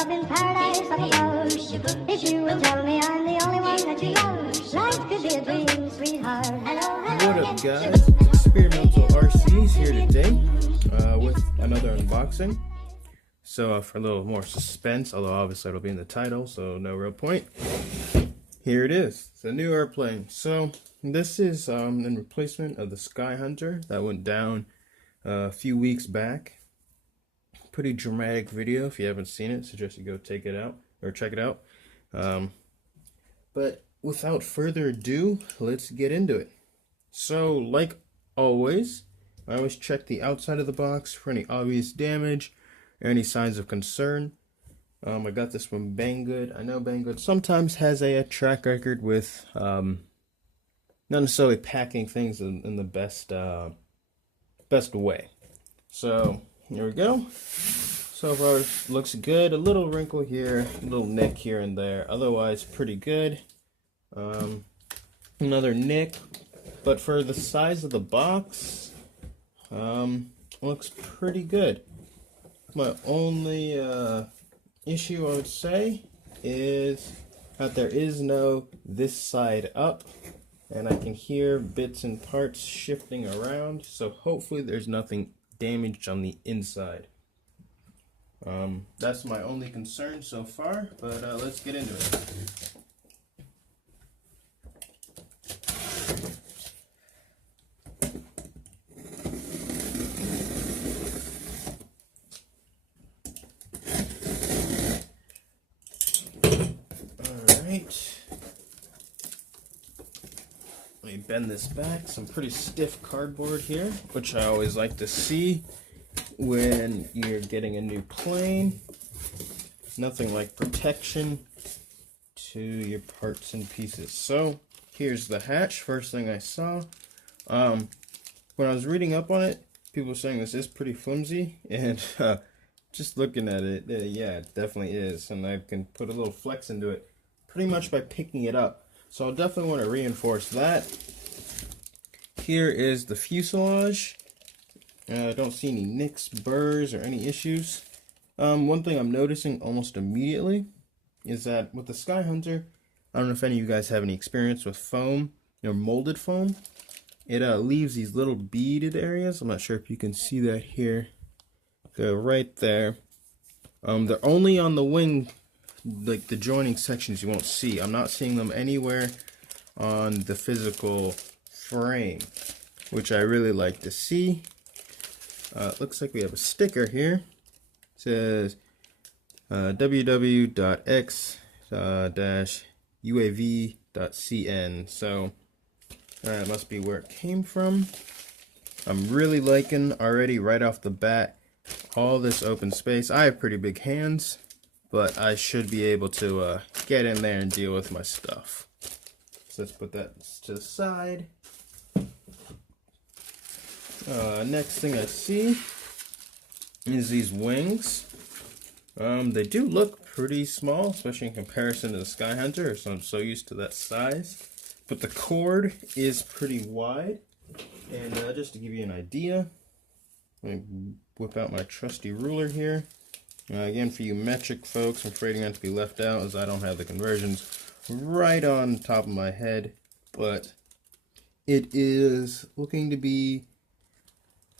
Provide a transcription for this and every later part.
up in paradise up above. If you will tell me I'm the only one that you love, life could be a dream, sweetheart. Hello, hello. What up, guys? Experimental RC's here today with another unboxing. So for a little more suspense, although obviously it'll be in the title, so no real point. Here it is. It's a new airplane. So this is in replacement of the Sky Hunter that went down a few weeks back. Pretty dramatic video. If you haven't seen it, suggest you go take it out or check it out. But without further ado, let's get into it. So like always, I always check the outside of the box for any obvious damage or any signs of concern. I got this from Banggood. I know Banggood sometimes has a track record with not necessarily packing things in the best way. So here we go. So far looks good. A little wrinkle here, a little nick here and there. Otherwise pretty good. Another nick, but for the size of the box, looks pretty good. My only issue I would say is that there is no this side up, and I can hear bits and parts shifting around, so hopefully there's nothing damaged on the inside. That's my only concern so far, but let's get into it. Let me bend this back. Some pretty stiff cardboard here, which I always like to see when you're getting a new plane. Nothing like protection to your parts and pieces. So here's the hatch. First thing I saw. When I was reading up on it, people were saying this is pretty flimsy, and just looking at it, yeah, it definitely is. And I can put a little flex into it pretty much by picking it up. So I'll definitely want to reinforce that. Here is the fuselage. I don't see any nicks, burrs, or any issues. One thing I'm noticing almost immediately is that with the Sky Hunter, I don't know if any of you guys have any experience with foam, molded foam. It leaves these little beaded areas. I'm not sure if you can see that here. They're right there. They're only on the wing, like the joining sections you won't see. I'm not seeing them anywhere on the physical frame, which I really like to see. It looks like we have a sticker here. It says www.x-uav.cn. So that must be where it came from. I'm really liking already right off the bat all this open space. I have pretty big hands, but I should be able to get in there and deal with my stuff. So let's put that to the side. Next thing I see is these wings. They do look pretty small, especially in comparison to the Sky Hunter, so I'm so used to that size. But the cord is pretty wide, and just to give you an idea, let me whip out my trusty ruler here. Again, for you metric folks, I'm afraid not to be left out as I don't have the conversions right on top of my head, but it is looking to be,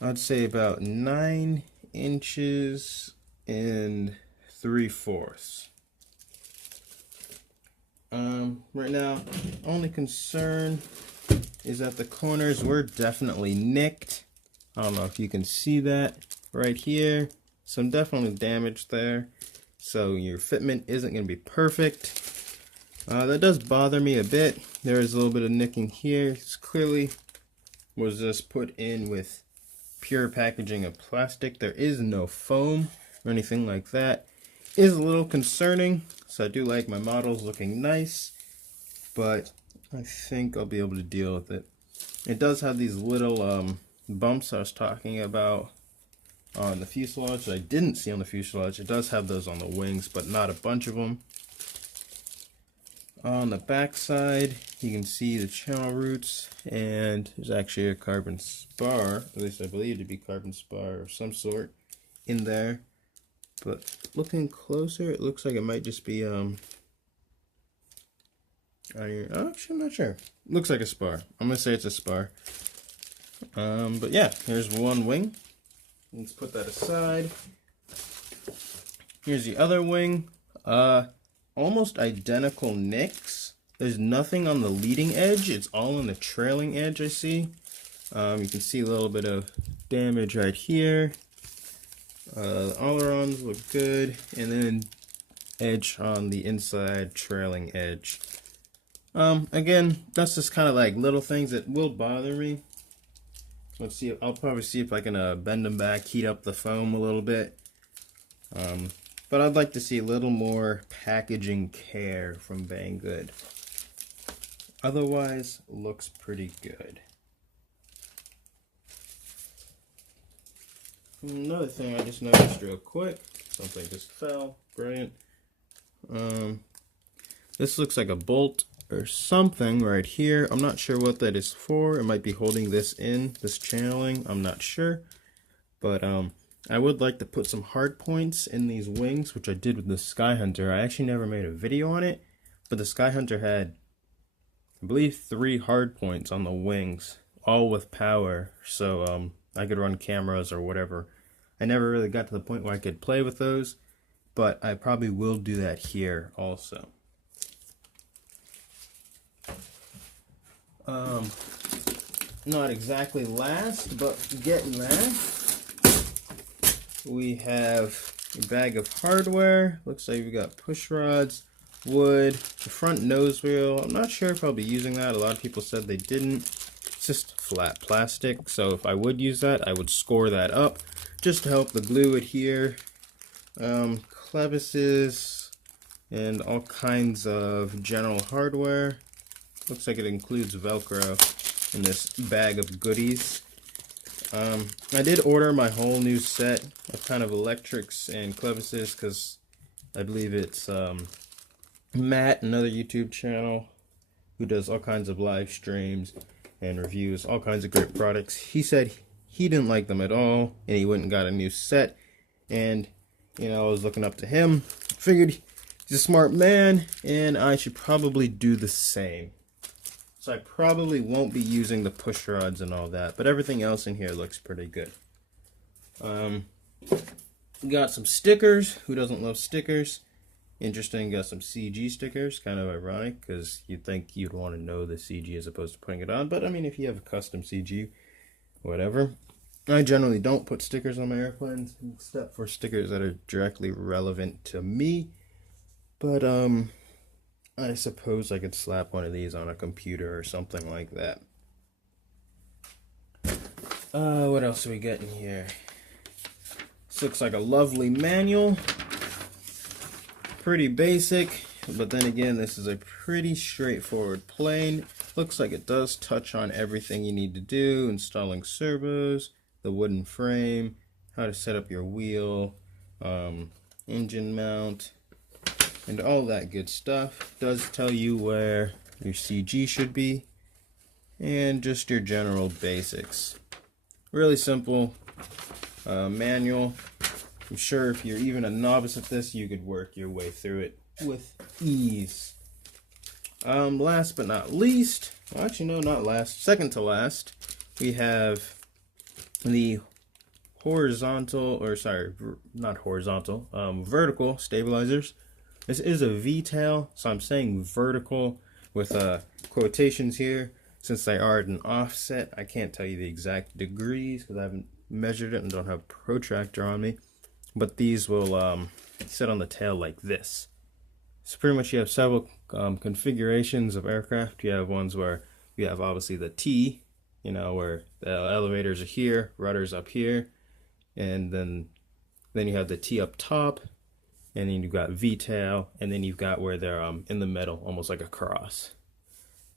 I'd say, about 9 inches and 3/4. Right now, only concern is that the corners were definitely nicked. I don't know if you can see that right here. Some definitely damage there, so your fitment isn't going to be perfect. That does bother me a bit. There is a little bit of nicking here. It's clearly was just put in with pure packaging of plastic. There is no foam or anything like that. It is a little concerning, so I do like my models looking nice, but I think I'll be able to deal with it. It does have these little bumps I was talking about on the fuselage that I didn't see on the fuselage. It does have those on the wings, but not a bunch of them. On the back side, you can see the channel roots, and there's actually a carbon spar, at least I believe to be carbon spar of some sort, in there. but looking closer, it looks like it might just be actually, I'm not sure. Looks like a spar. I'm gonna say it's a spar. But yeah, here's one wing. Let's put that aside. Here's the other wing. Almost identical nicks. There's nothing on the leading edge. It's all on the trailing edge, I see. You can see a little bit of damage right here. The ailerons look good. And then edge on the inside trailing edge. Again, that's just kind of like little things that will bother me. Let's see. I'll probably see if I can bend them back, heat up the foam a little bit. But I'd like to see a little more packaging care from Banggood. Otherwise, looks pretty good. Another thing I just noticed real quick. Something just fell. Brilliant. This looks like a bolt or something right here. I'm not sure what that is for. It might be holding this in, this channeling. I'm not sure. But I would like to put some hard points in these wings, which I did with the Sky Hunter. I actually never made a video on it, but the Sky Hunter had, I believe, 3 hard points on the wings, all with power. So I could run cameras or whatever. I never really got to the point where I could play with those, but I probably will do that here also. Not exactly last, but getting there. We have a bag of hardware. Looks like we got push rods, wood, the front nose wheel. I'm not sure if I'll be using that. A lot of people said they didn't. It's just flat plastic, so if I would use that, I would score that up just to help the glue adhere. Clevises and all kinds of general hardware. Looks like it includes Velcro in this bag of goodies. I did order my whole new set of kind of electrics and clevises because I believe it's Matt, another YouTube channel, who does all kinds of live streams and reviews, all kinds of great products. He said he didn't like them at all, and he went and got a new set. And, you know, I was looking up to him, figured he's a smart man, and I should probably do the same. So I probably won't be using the push rods and all that, but everything else in here looks pretty good. Got some stickers. Who doesn't love stickers? Interesting, got some CG stickers. Kind of ironic, because you'd think you'd want to know the CG as opposed to putting it on. But, I mean, if you have a custom CG, whatever. I generally don't put stickers on my airplanes, except for stickers that are directly relevant to me. But, I suppose I could slap one of these on a computer or something like that. What else do we got in here? This looks like a lovely manual. Pretty basic, but then again, this is a pretty straightforward plane. Looks like it does touch on everything you need to do. Installing servos, the wooden frame, how to set up your wheel, engine mount, and all that good stuff. Does tell you where your CG should be, and just your general basics. Really simple manual. I'm sure if you're even a novice at this, you could work your way through it with ease. Last but not least, well, actually no, not last, second to last, we have the horizontal, or sorry, not horizontal, vertical stabilizers. This is a V-tail, so I'm saying vertical with quotations here. Since they are at an offset, I can't tell you the exact degrees because I haven't measured it and don't have a protractor on me. But these will sit on the tail like this. So pretty much you have several configurations of aircraft. You have ones where you have obviously the T, you know, where the elevators are here, rudders up here, and then you have the T up top, and then you've got V-tail, and then you've got where they're in the middle, almost like a cross.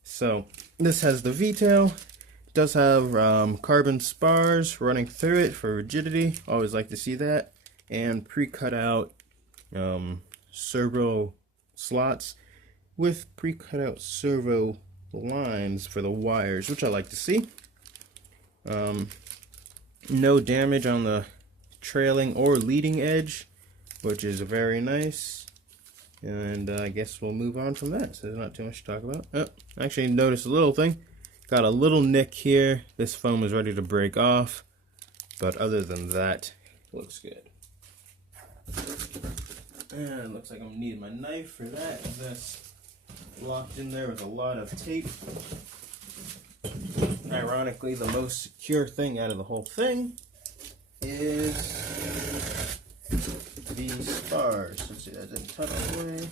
So this has the V-tail. It does have carbon spars running through it for rigidity. Always like to see that. And pre-cut out servo slots with pre-cut out servo lines for the wires, which I like to see. No damage on the trailing or leading edge. which is very nice. And I guess we'll move on from that. So there's not too much to talk about. Oh, actually, notice a little thing. Got a little nick here. This foam is ready to break off. But other than that, looks good. And it looks like I'm gonna need my knife for that. That's locked in there with a lot of tape. Ironically, the most secure thing out of the whole thing is these spars. Let's see, that didn't tuck away.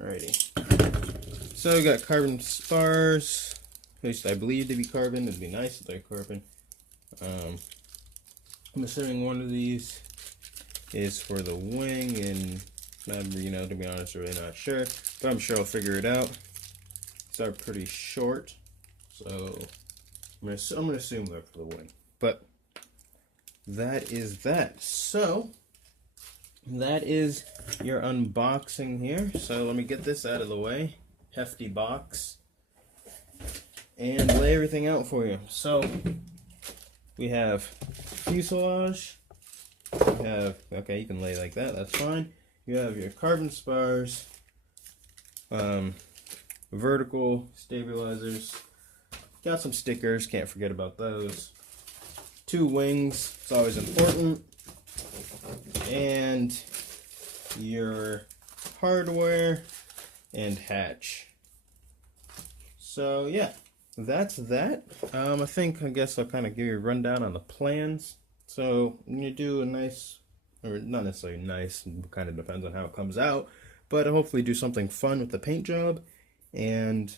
Alrighty. So we got carbon spars. At least I believe to be carbon. It'd be nice if they're carbon. I'm assuming one of these is for the wing, and you know, to be honest, really not sure, but I'm sure I'll figure it out. These are pretty short, so I'm gonna assume they're for the wing. But that is that. So that is your unboxing here. So let me get this out of the way. Hefty box. And lay everything out for you. So we have fuselage. We have, okay, you can lay like that, that's fine. You have your carbon spars, vertical stabilizers, got some stickers, can't forget about those. 2 wings, it's always important. And your hardware and hatch. So yeah, that's that. I guess I'll kind of give you a rundown on the plans. So I'm going to do a nice, or not necessarily nice, it kind of depends on how it comes out, but I'll hopefully do something fun with the paint job and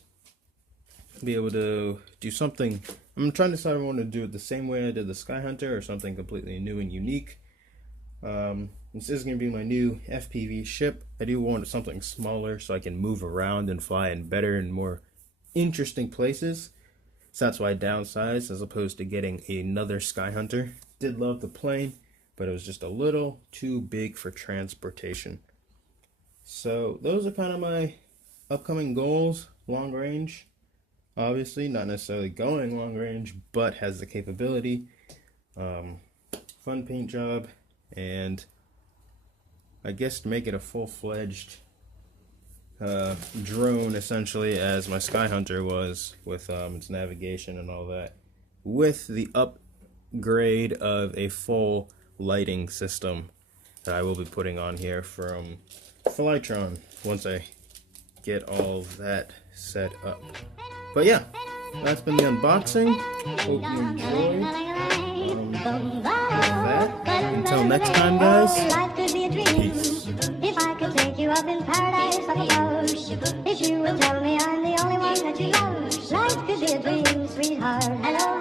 be able to do something. I'm trying to decide if I want to do it the same way I did the Sky Hunter or something completely new and unique. This is going to be my new FPV ship. I do want something smaller so I can move around and fly in better and more interesting places. So that's why I downsized as opposed to getting another Sky Hunter. Did love the plane, but it was just a little too big for transportation. So those are kind of my upcoming goals. Long range, obviously not necessarily going long range, but has the capability. Fun paint job, and I guess to make it a full-fledged drone, essentially, as my Sky Hunter was, with its navigation and all that, with the upgrade of a full lighting system that I will be putting on here from Flytron once I get all that set up. But yeah, that's been the unboxing. Hope you enjoyed. That. Until next time, guys. Peace. If I could take you up in paradise up above, if you would tell me I'm the only one that you love, life could be a dream, sweetheart. Hello.